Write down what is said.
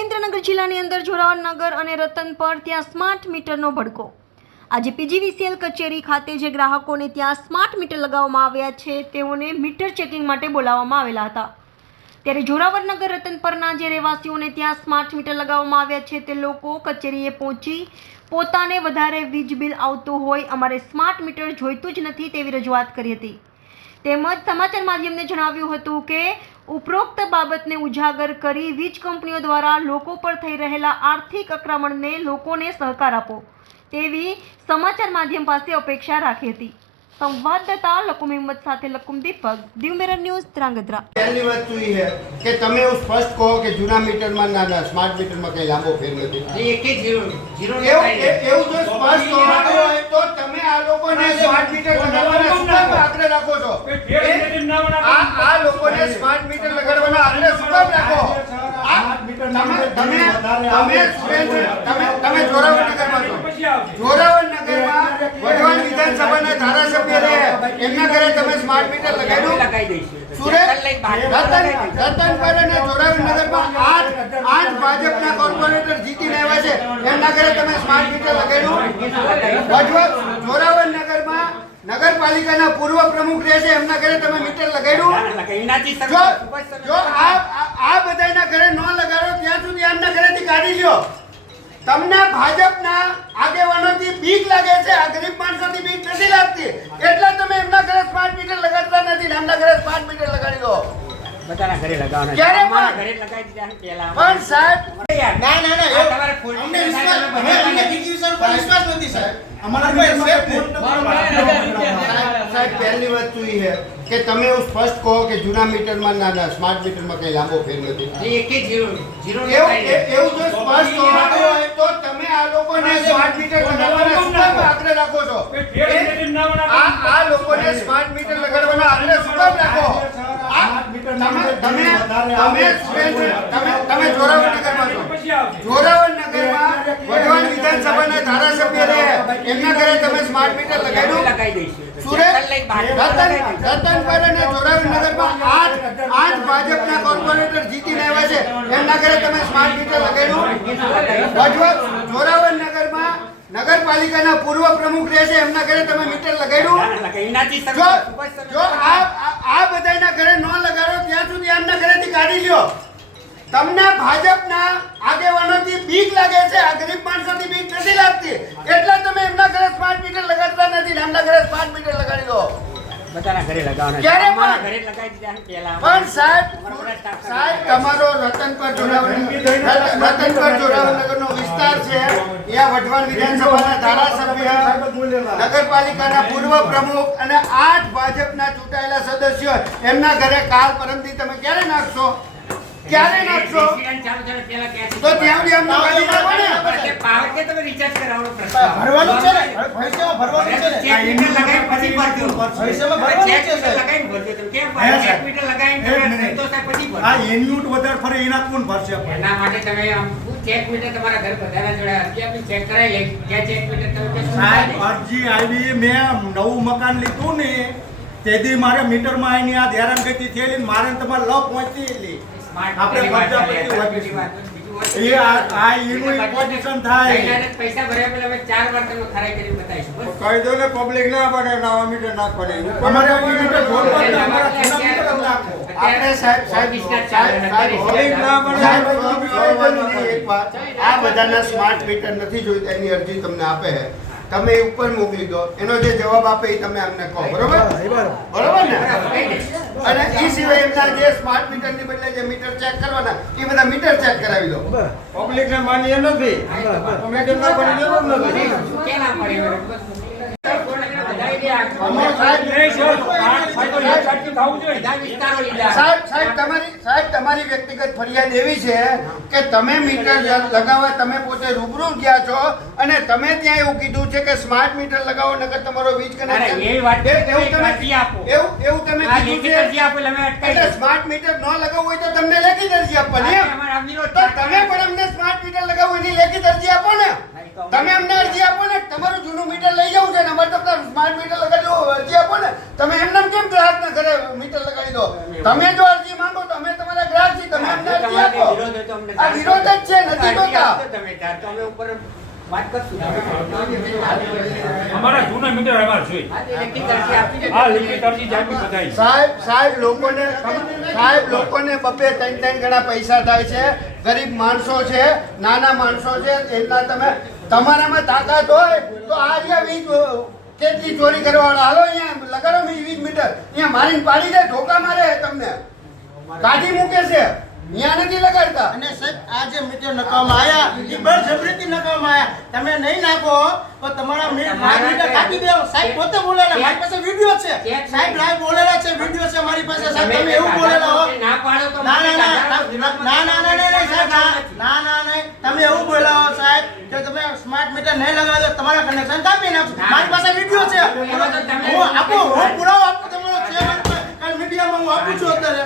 સુરેન્દ્રનગર જિલ્લાની અંદર જોરાવરનગર અને રતનપર ત્યાં સ્માર્ટ મીટરનો ભડકો. આજે પીજીવીસીએલ કચેરી ખાતે જે ગ્રાહકોને ત્યાં સ્માર્ટ મીટર લગાવવામાં આવ્યા છે, તેઓને મીટર ચેકિંગ માટે બોલાવવામાં આવેલા હતા. ત્યારે જોરાવરનગર રતનપરના જે રહેવાસીઓને ત્યાં સ્માર્ટ મીટર લગાવવામાં આવ્યા છે, તે લોકો કચેરીએ પહોંચી પોતાને વધારે વીજ બિલ આવતું હોય, અમારે સ્માર્ટ મીટર જોઈતું જ નથી તેવી રજૂઆત કરી હતી. તેમજ સમાચાર માધ્યમને જણાવ્યું હતું કે ઉપરોક્ત બાબતને ઉજાગર કરી વીજ કંપનીઓ દ્વારા લોકો પર થઈ રહેલા આર્થિક આક્રમણને લોકોને સહકાર આપો તેવી સમાચાર માધ્યમ પાસે અપેક્ષા રાખી હતી. સંવાદદાતા લકુમ હિંમત સાથે લકુમ દીપક દીવમેરર ન્યૂઝ ત્રાંગધ્રા પહેલી વસ્તુ એ છે કે તમે એવું સ્પષ્ટ કહો કે જૂના મીટરમાં ના ના સ્માર્ટ મીટરમાં કઈ લાંબો ફેર નથી એક જ ઝીરો ઝીરો એવું એવું જો સ્પષ્ટ કહો તો તમે આ લોકોને સ્માર્ટ મીટર લગાડવાના શું કામ આગ્રહ રાખો છો. આ આ લોકોને સ્માર્ટ મીટર લગાડવાના આગ્રહ શું કામ રાખો તમે તમે છો. વિધાનસભાના ધારાસભ્ય રહે એમના ઘરે તમે સ્માર્ટ મીટર લગાવ્યું લગાવી દઈશું. સુરેશ ચેક કરી લઈને બહાર રતન રતનપર અને જોરાવરનગરમાં આઠ આઠ ભાજપના કોર્પોરેટર જીતીને આવ્યા છે. એમના ઘરે તમે સ્માર્ટ મીટર લગાડ્યું? વઢવા જોરાવરનગરમાં નગરપાલિકાના પૂર્વ પ્રમુખ રહે છે. એમના ઘરે તમે મીટર લગાડ્યું. જો આ આ- આ બધાના ઘરે ન લગાડો ત્યાં સુધી એમના ઘરેથી કાઢી લ્યો. તમને ભાજપના લગાવવાના ક્યારે પણ? ઘરે લગાવી દીધા ને પણ સાહેબ ના, ના, ના, તમારે ખોટી અમને વિશ્વાસ- તમે અમે અમને બધાને- ડિગ્રી ઉપર વિશ્વાસ નથી, સાહેબ. અમારા કોઈ સેફ સાહેબ સાહેબ, પહેલી વસ્તુ એ છે કે તમે એવું સ્પષ્ટ કહો કે જૂના મીટરમાં ના ના સ્માર્ટ મીટરમાં કઈ લાંબો ફેર નથી. એ એક જ ઝીરો ઝીરો એવું એવું જો સ્પષ્ટ કહેવાનું હોય તો તમે આ લોકોને સ્માર્ટ મીટર લગાડવાના શું આગ્રહ રાખો છો? આ લોકોને સ્માર્ટ મીટર લગાડવાના આગ્રહ શું તમે તમે તમે તમે જોરાવરનગરમાં છો. જોરાવરનગરમાં વઢવાણ વિધાનસભાના ધારાસભ્ય રહે. એમના ઘરે તમે સ્માર્ટ મીટર લગાડ્યું. લગાવી દઈશું. સુરેશ ચેક કરી લઈને બહાર લગાવી રતન રતનપર અને જોરાવરનગરમાં આઠ આઠ ભાજપના કોર્પોરેટર જીતીને આવ્યા છે. એમના ઘરે તમે સ્માર્ટ મીટર લગાડ્યું. વઢવા જોરાવરનગરમાં નગરપાલિકાના પૂર્વ પ્રમુખ રહે છે. એમના ઘરે તમે મીટર લગાડ્યું. જો આ આ- બધાના ઘરે ન લગાડો ત્યાં સુધી એમના કાઢી લ્યો. તમને ભાજપના આગેવાનોથી બીક લાગે છે, આ ગરીબ માણસોથી બીક નથી લાગતી. એટલે તમે એમના ઘરે સ્માર્ટ મીટર લગાડતા નથી એમના ઘરે સ્માર્ટ મીટર લગાડી દો. બધાના ઘરે લગાવવાના ક્યારે પણ? ઘરે લગાવી દીધા ને પણ સાહેબ સાહેબ તમારો રતનપર જોરાવરનગર રતનપર જોરાવરનગરનો વિસ્તાર છે. ત્યાં વઢવાણ વિધાનસભાના ધારાસભ્ય નગરપાલિકાના પૂર્વ પ્રમુખ અને આઠ ભાજપના ચૂંટાયેલા સદસ્યો એમના ઘરે કાલ પરમથી તમે ક્યારે નાખશો? ક્યારે નાખશો? તો ત્યાં સુધી અમને કાઢી નાખો ને પાવર કે તમે રિચાર્જ કરાવવાનો પ્રશ્ન ભરવાનું છે ને ભવિષ્યમાં ભરવાનું છે ને? એને લગાઈ પછી ભરજો. ભવિષ્યમાં ભરવાનું છે, લગાઈને ભરજો. તમે. કેમ એક તમે મિનિટ. સંતોષ પછી ભરજો. આ એન્યુટ વધારે ફરે એના કોણ ભરશે એના માટે તમે ચેક મીટર તમારા ઘર બધાના જોડે અરજી આપી ચેક કરાવી લે ક્યાં ચેક મીટર તમે સાહેબ અરજી આવી મેં નવું મકાન લીધું ને તેથી મારે મીટરમાં એની આ હેરાનગતિ થયેલી મારે તમારે એટલી. આપણે પછી વાત બીજું વસ્તુ એ આ આ એનું imposition થાય. પૈસા ભર્યા પહેલા અમે ચાર વાર તમને ખરાઈ કરી બતાવીશું કહી દો ને પબ્લિક ના પડે નવા મીટર ના પડે. અમારે મીટર આપણે સાહેબ સાહેબ પબ્લિક ના આ બધાના સ્માર્ટ મીટર નથી જોઈતા એની અરજી તમને આપે છે. તમે ઉપર મોકલી દો. એનો જે જવાબ આપે એ તમે અમને કહો. બરોબર? બરોબર ને? અને એ સિવાય એમના જે સ્માર્ટ મીટરની બદલે જે મીટર ચેક કરવાના એ બધા મીટર ચેક કરાવી દો. પબ્લિક ને માન્ય નથી. મીટર ના પડી દેવું નથી કેમ ના પડે હવે? બસ. બધાએ લે આ- અમે સાહેબ બધા વિસ્તારો લીધા. સાહેબ સાહેબ તમારી વ્યક્તિગત ફરિયાદ એવી છે કે તમે મીટર લગાવવા તમે પોતે રૂબરૂ ગયા છો અને તમે ત્યાં એવું કીધું છે કે સ્માર્ટ મીટર લગાવો નકર તમારો વીજ કનેક્શન એવી વાત એવું તમે એવું એવું તમે કીધું છે એટલે અમે અટકાવી એટલે દઈશું. સ્માર્ટ મીટર ન લગાવવું હોય તો તમને લેખિત અરજી આપવાની તો તમે પણ અમને સ્માર્ટ મીટર લગાવવું એની લેખિત અરજી આપો ને. તમે અમને અરજી આપો ને તમારું જૂનું મીટર લઈ જવું છે ને અમારે તો સ્માર્ટ મીટર લગાડવું અરજી આપો ને તમે એમને કેમ ગ્રાહકના ઘરે મીટર લગાડી દો તમે જો અરજી માંગો તો અમે તમારા ગ્રાહક છીએ તમે અમને અરજી આપો. વિરોધ આ વિરોધ જ છે વાત કરશું. અમારા જૂના મીટર અમારે જોઈએ હા, તો લેખિત અરજી જામી બધાય. સાહેબ સાહેબ લોકોને સાહેબ લોકોને બબે ત્રણ ત્રણ ગણા પૈસા થાય છે. ગરીબ માણસો છે નાના માણસો છે એટલા તમે તમારામાં તાકાત હોય તો આ રહ્યા વીજ કેટલી ચોરી કરવાવાળા? હાલો અહીંયા. લગાડો મીટર. અહીંયા મારીને પાડી દે ઢોકા મારે તમને. કાઢી મૂકે છે. નથી લગાડતા. અને સાહેબ આ જે મીટર નખાવવામાં આયા એ બળજબરીથી નખાવવામાં આયા. તમે નહીં નાખો તો તમારા મીટર કાપી દેવો. સાહેબ પોતે બોલેલા. મારી પાસે વિડિયો છે. સાહેબ લાઈવ બોલેલા છે વિડિયો છે મારી પાસે. સાહેબ તમે એવું બોલેલા હો. ના પાડો તો ના ના ના ના ના ના ના ના સાહેબ ના ના ના નહીં તમે એવું બોલ્યા હો સાહેબ કે તમે સ્માર્ટ મીટર નહીં લગાવે તો તમારા કનેક્શન કાપી નાખશો મારી પાસે વિડિયો છે. હું આપું હું પુરાવો આપું તમારો છે મીડિયામાં હું આપું છું અત્યારે.